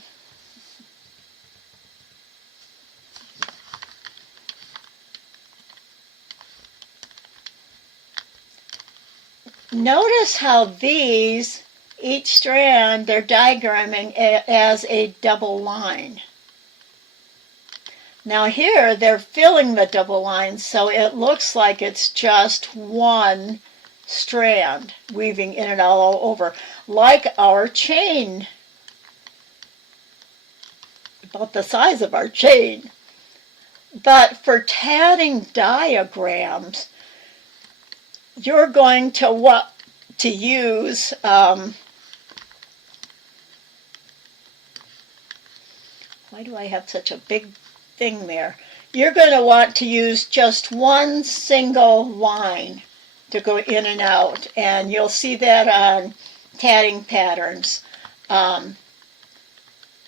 Notice how these, each strand, they're diagramming as a double line. Now here, they're filling the double line, so it looks like it's just one strand, weaving in and out all over, like our chain, about the size of our chain. But for tatting diagrams, you're going to use why do I have such a big thing there? You're going to want to use just one single line to go in and out, and you'll see that on tatting patterns. Well,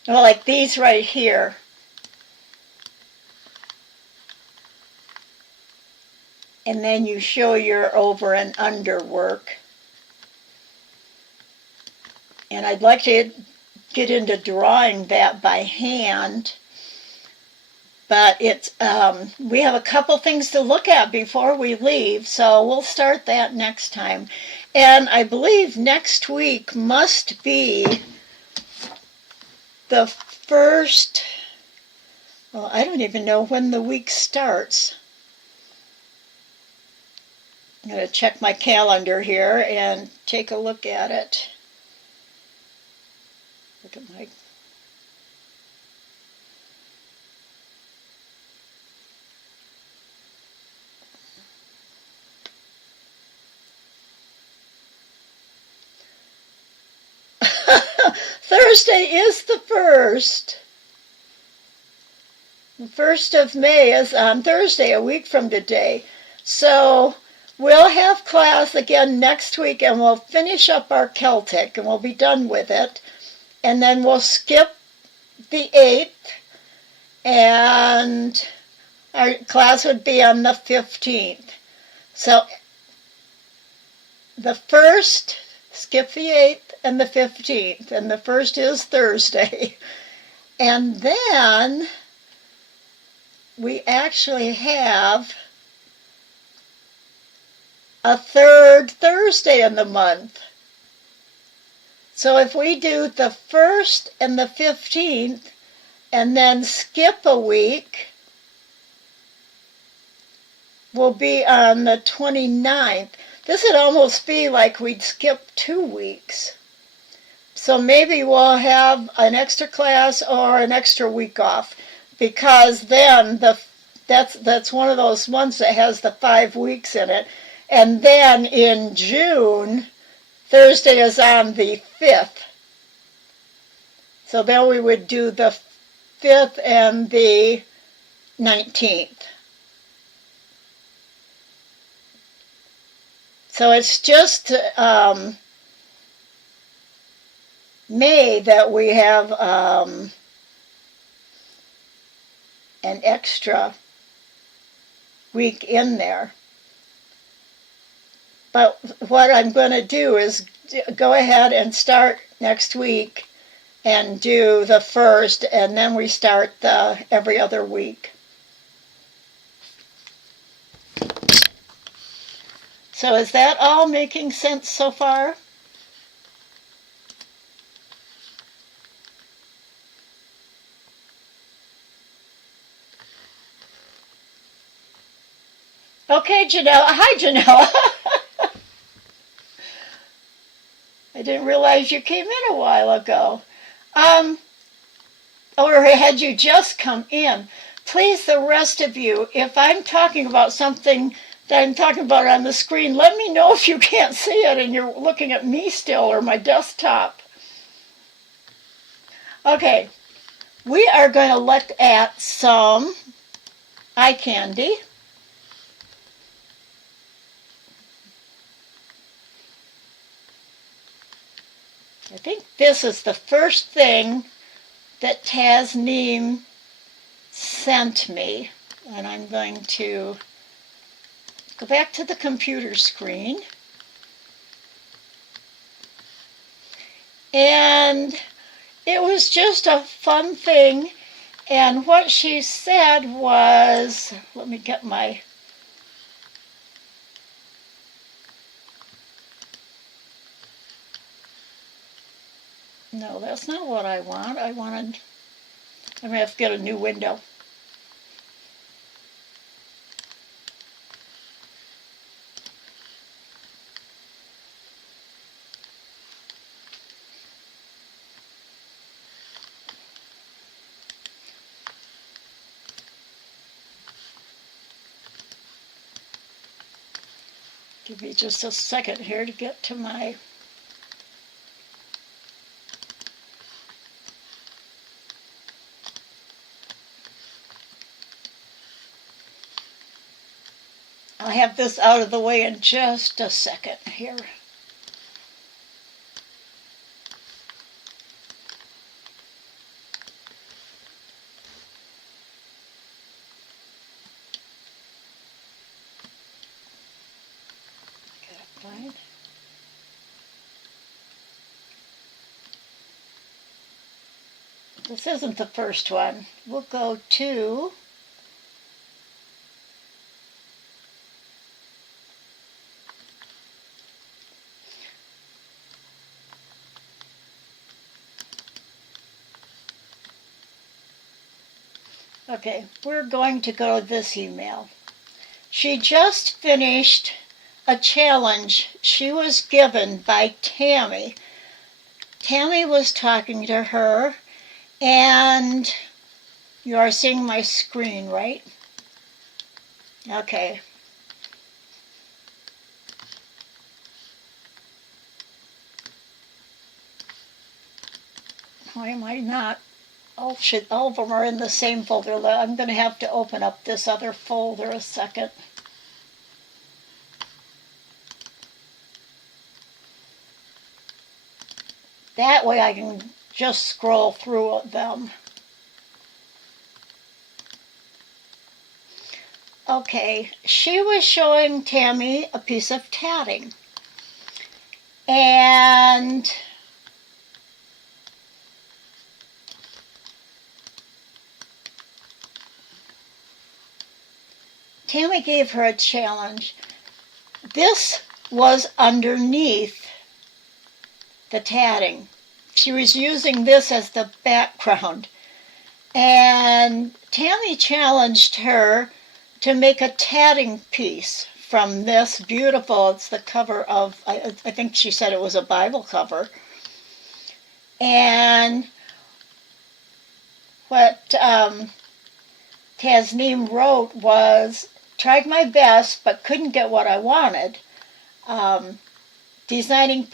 like these right here. And then you show your over and under work. And I'd like to get into drawing that by hand, but it's we have a couple things to look at before we leave, so we'll start that next time. And I believe next week must be the first, well, I don't even know when the week starts. I'm going to check my calendar here and take a look at it. Look at my... Thursday is the 1st. The 1st of May is on Thursday, a week from today. So we'll have class again next week, and we'll finish up our Celtic, and we'll be done with it. And then we'll skip the 8th, and our class would be on the 15th. So the 1st, skip the 8th and the 15th, and the 1st is Thursday. And then we actually have a 3rd Thursday in the month. So if we do the 1st and the 15th and then skip a week, we'll be on the 29th. This would almost be like we'd skip 2 weeks. So maybe we'll have an extra class or an extra week off, because then that's one of those ones that has the 5 weeks in it. And then in June, Thursday is on the 5th. So then we would do the 5th and the 19th. So it's just May that we have an extra week in there. But what I'm going to do is go ahead and start next week and do the 1st, and then we start the every other week. So is that all making sense so far? Okay, Janelle. Hi, Janelle. I didn't realize you came in a while ago. Or had you just come in? Please, the rest of you, if I'm talking about something that I'm talking about on the screen, let me know if you can't see it and you're looking at me still or my desktop. Okay, we are going to look at some eye candy. I think this is the first thing that Tasneem sent me. And I'm going to go back to the computer screen. And it was just a fun thing. And what she said was, let me get my... No, that's not what I want. I'm going to have to get a new window. Give me just a second here to get to my... I'll have this out of the way in just a second here. Fine. This isn't the first one. We'll go to okay, we're going to go to this email. She just finished a challenge she was given by Tammy. Tammy was talking to her, and you are seeing my screen, right? Okay. Why am I not? Oh shit, all of them are in the same folder. I'm going to have to open up this other folder a second. That way I can just scroll through them. Okay, she was showing Tammy a piece of tatting. And Tammy gave her a challenge. This was underneath the tatting. She was using this as the background. And Tammy challenged her to make a tatting piece from this beautiful, it's the cover of, I think she said it was a Bible cover. And what Tasneem wrote was, tried my best but couldn't get what I wanted. Designing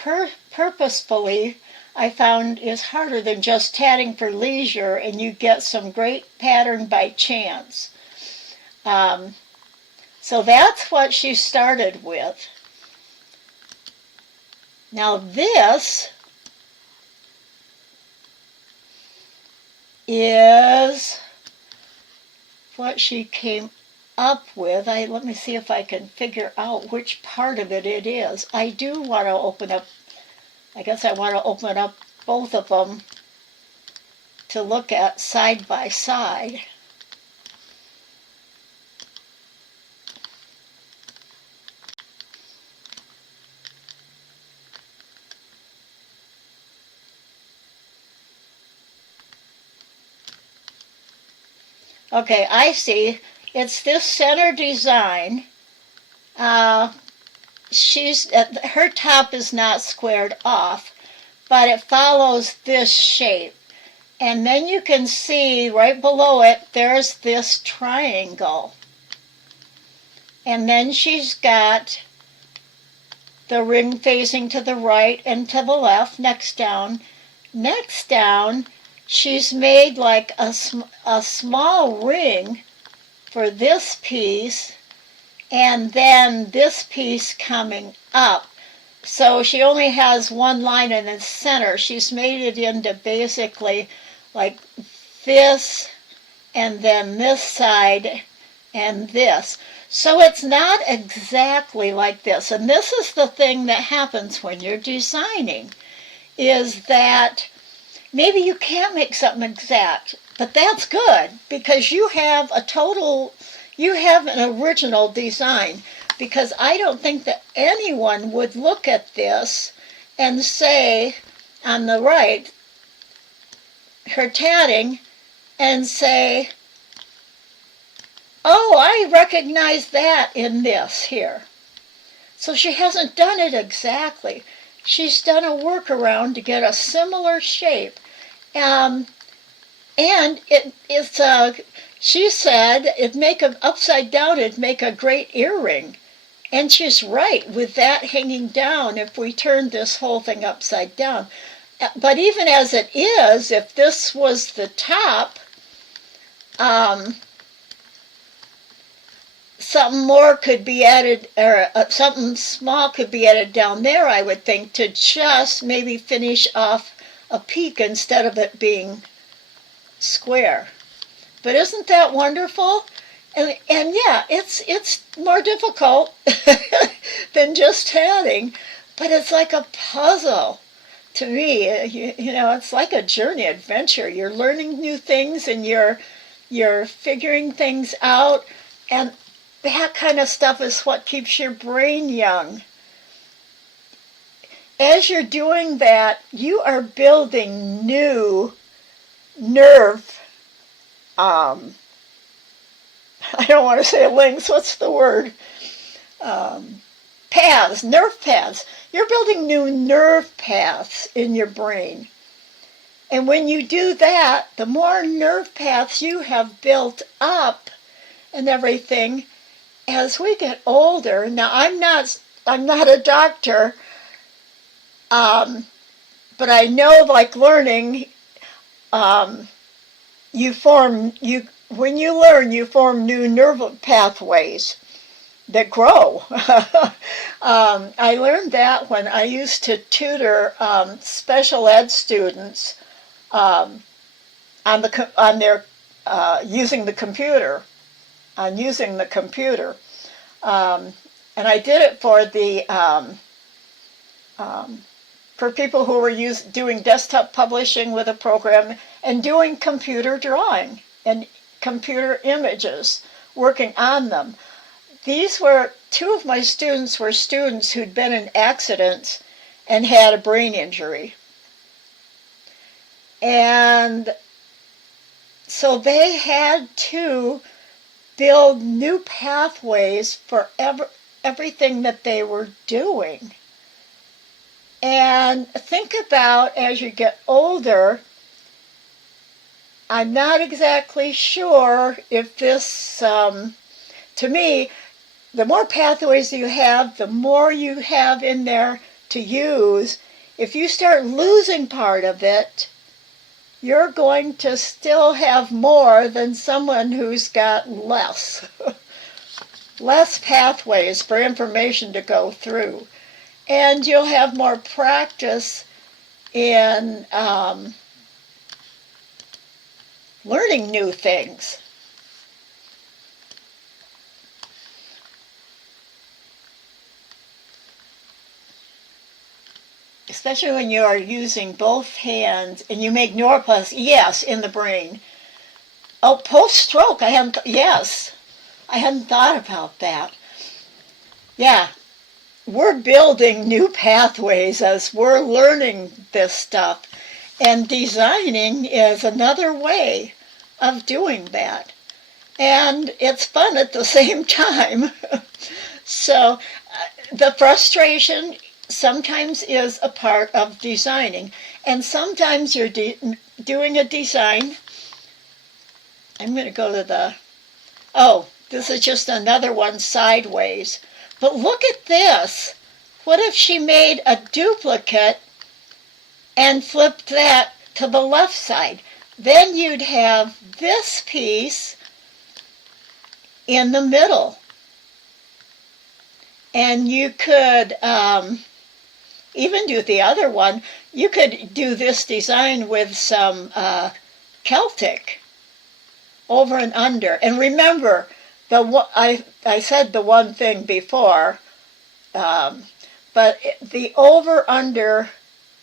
purposefully, I found, is harder than just tatting for leisure, and you get some great pattern by chance. So that's what she started with. Now this is what she came up with. Let me see if I can figure out which part of it is. I do want to open up, I guess I want to open up both of them to look at side by side. Okay, I see. It's this center design. Her top is not squared off, but it follows this shape. And then you can see right below it, there's this triangle. And then she's got the ring facing to the right and to the left, next down. Next down, she's made like a small ring for this piece, and then this piece coming up. So she only has one line in the center. She's made it into basically like this, and then this side, and this. So it's not exactly like this. And this is the thing that happens when you're designing, is that maybe you can't make something exact, but that's good because you have an original design. Because I don't think that anyone would look at this and say, on the right, her tatting, and say, oh, I recognize that in this here. So she hasn't done it exactly. She's done a workaround to get a similar shape. And she said, upside down, it'd make a great earring. And she's right with that hanging down if we turn this whole thing upside down. But even as it is, if this was the top, something more could be added, or something small could be added down there, I would think, to just maybe finish off a peak instead of it being square. But isn't that wonderful? And yeah, it's more difficult than just tatting, but it's like a puzzle to me. You know, it's like a journey adventure. You're learning new things and you're figuring things out, and that kind of stuff is what keeps your brain young. As you're doing that, you are building new nerve, I don't want to say links, what's the word? Paths, nerve paths. You're building new nerve paths in your brain. And when you do that, the more nerve paths you have built up and everything, as we get older, now I'm not a doctor, but I know, like learning, when you learn, you form new nerve pathways that grow. I learned that when I used to tutor special ed students on their using the computer. And I did it for the for people who were doing desktop publishing with a program and doing computer drawing and computer images, working on them. These were, two of my students were students who'd been in accidents and had a brain injury. And so they had to build new pathways for everything that they were doing. And think about, as you get older, I'm not exactly sure if this, to me, the more pathways you have, the more you have in there to use. If you start losing part of it, you're going to still have more than someone who's got less. Less pathways for information to go through. And you'll have more practice in learning new things. Especially when you are using both hands and you make neuroplasticity, yes, in the brain. Oh, post-stroke, I hadn't thought about that. Yeah, we're building new pathways as we're learning this stuff. And designing is another way of doing that. And it's fun at the same time. So the frustration sometimes is a part of designing. And sometimes you're doing a design. I'm going to go to this is just another one sideways. But look at this. What if she made a duplicate and flipped that to the left side? Then you'd have this piece in the middle. And you could even do the other one. You could do this design with some Celtic over and under. And remember, I said the one thing before, but the over-under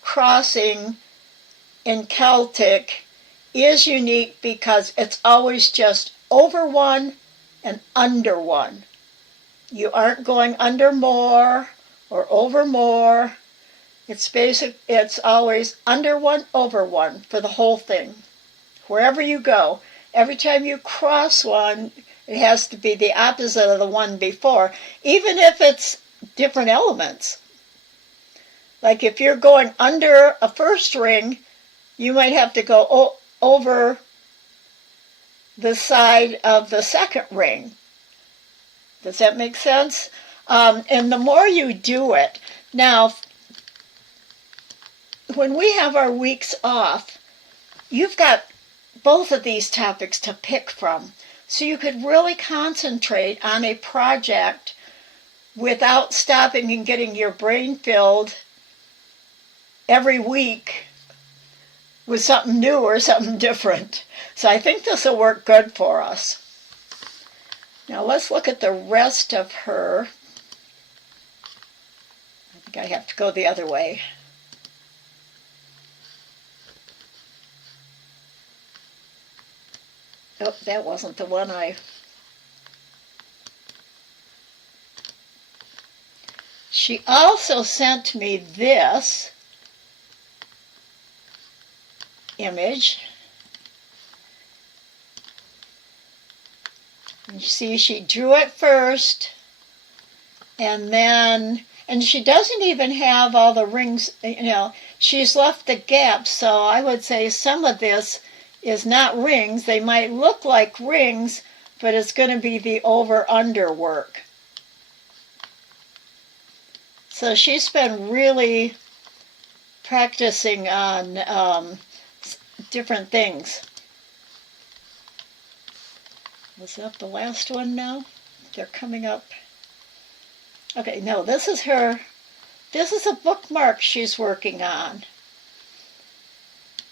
crossing in Celtic is unique because it's always just over one and under one. You aren't going under more or over more. It's always under one, over one for the whole thing. Wherever you go, every time you cross one, it has to be the opposite of the one before, even if it's different elements. Like if you're going under a first ring, you might have to go over the side of the second ring. Does that make sense? And the more you do it, now, when we have our weeks off, you've got both of these topics to pick from. So you could really concentrate on a project without stopping and getting your brain filled every week with something new or something different. So I think this will work good for us. Now let's look at the rest of her. I think I have to go the other way. Oh, that wasn't the one She also sent me this image. And you see, she drew it first, and she doesn't even have all the rings, she's left the gaps, so I would say some of this is not rings. They might look like rings, but it's going to be the over-under work. So she's been really practicing on different things. Was that the last one now? They're coming up. Okay, no, this is her. This is a bookmark she's working on.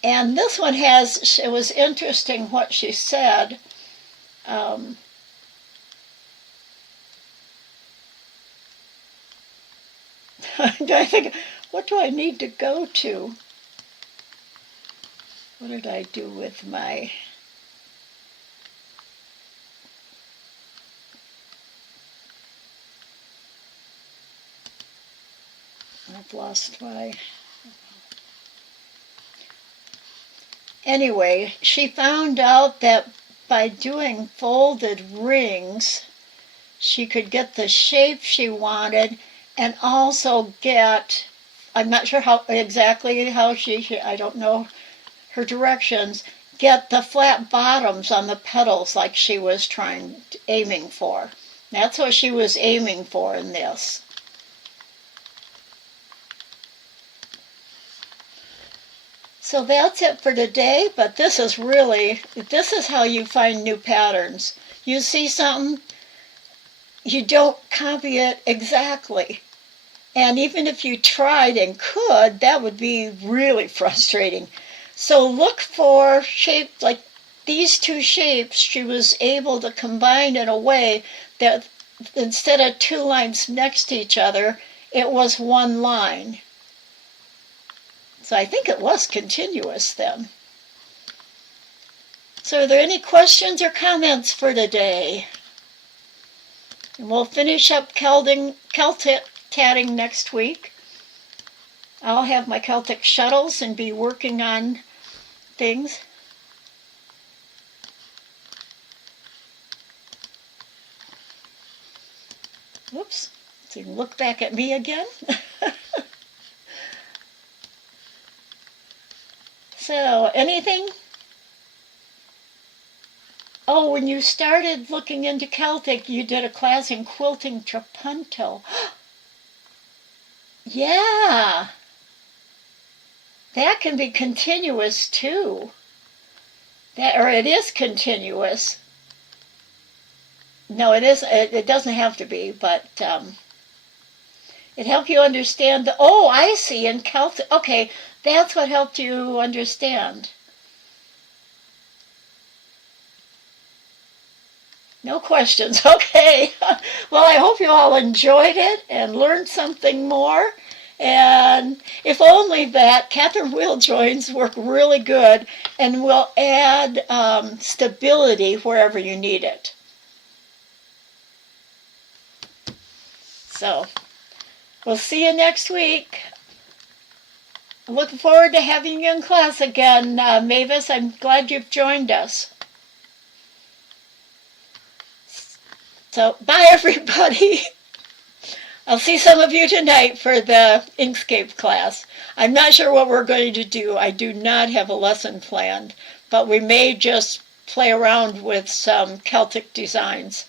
And this one it was interesting what she said. I think, What do I need to go to? What did I do with my... I've lost my... Anyway, she found out that by doing folded rings, she could get the shape she wanted and also get, I'm not sure how exactly how I don't know her directions, get the flat bottoms on the petals like she was aiming for. That's what she was aiming for in this. So that's it for today, but this is how you find new patterns. You see something, you don't copy it exactly. And even if you tried and could, that would be really frustrating. So look for shapes like these two shapes she was able to combine in a way that instead of two lines next to each other, it was one line. So I think it was continuous then. So are there any questions or comments for today? And we'll finish up Celtic tatting next week. I'll have my Celtic shuttles and be working on things. Whoops. So you can look back at me again. So, anything? Oh, when you started looking into Celtic, you did a class in quilting trapunto. Yeah. That can be continuous too. Or it is continuous. No, it is. It doesn't have to be, but it helped you understand oh, I see, in Celtic. Okay, that's what helped you understand. No questions. Okay. Well, I hope you all enjoyed it and learned something more. And if only that, Catherine wheel joins work really good and will add stability wherever you need it. So, we'll see you next week. I'm looking forward to having you in class again, Mavis. I'm glad you've joined us. So, bye everybody. I'll see some of you tonight for the Inkscape class. I'm not sure what we're going to do. I do not have a lesson planned, but we may just play around with some Celtic designs.